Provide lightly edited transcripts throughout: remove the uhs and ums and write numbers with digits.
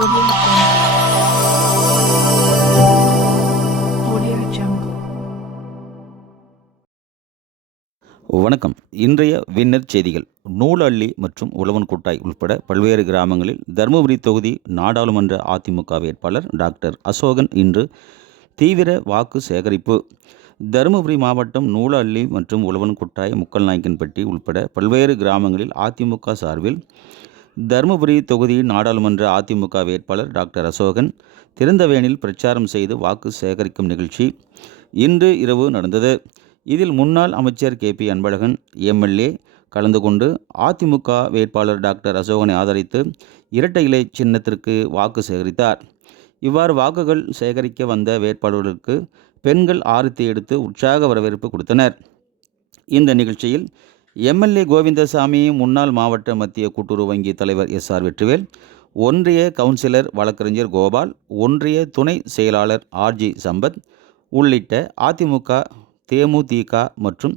Audio Jungle. வணக்கம். இன்றைய winner செய்திகள். நூலள்ளி மற்றும் உழவன்குட்டாய் உள்பட பல்வேறு கிராமங்களில் தருமபுரி தொகுதி நாடாளுமன்ற அதிமுக வேட்பாளர் டாக்டர் அசோகன் இன்று தீவிர வாக்கு சேகரிப்பு. தருமபுரி மாவட்டம் நூலள்ளி மற்றும் உழவன்குட்டாய், முக்கல்நாயக்கன்பட்டி உள்பட பல்வேறு கிராமங்களில் அதிமுக சார்பில் தருமபுரி தொகுதி நாடாளுமன்ற அதிமுக வேட்பாளர் டாக்டர் அசோகன் திறந்தவேனில் பிரச்சாரம் செய்து வாக்கு சேகரிக்கும் நிகழ்ச்சி இன்று இரவு நடந்தது. இதில் முன்னாள் அமைச்சர் KP அன்பழகன் MLA கலந்து கொண்டு அதிமுக வேட்பாளர் டாக்டர் அசோகனை ஆதரித்து இரட்டை இலை சின்னத்திற்கு வாக்கு சேகரித்தார். இவ்வாறு வாக்குகள் சேகரிக்க வந்த வேட்பாளர்களுக்கு பெண்கள் ஆரத்தி எடுத்து உற்சாக வரவேற்பு கொடுத்தனர். இந்த நிகழ்ச்சியில் MLA கோவிந்தசாமி, முன்னாள் மாவட்ட மத்திய கூட்டுறவு வங்கி தலைவர் SR வெற்றிவேல், ஒன்றிய கவுன்சிலர் வழக்கறிஞர் கோபால், ஒன்றிய துணை செயலாளர் RG சம்பத் உள்ளிட்ட அதிமுக, தேமுதிக மற்றும்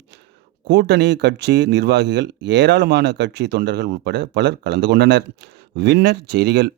கூட்டணி கட்சி நிர்வாகிகள், ஏராளமான கட்சி தொண்டர்கள் உட்பட பலர் கலந்து கொண்டனர். வின்னர் செய்திகள்.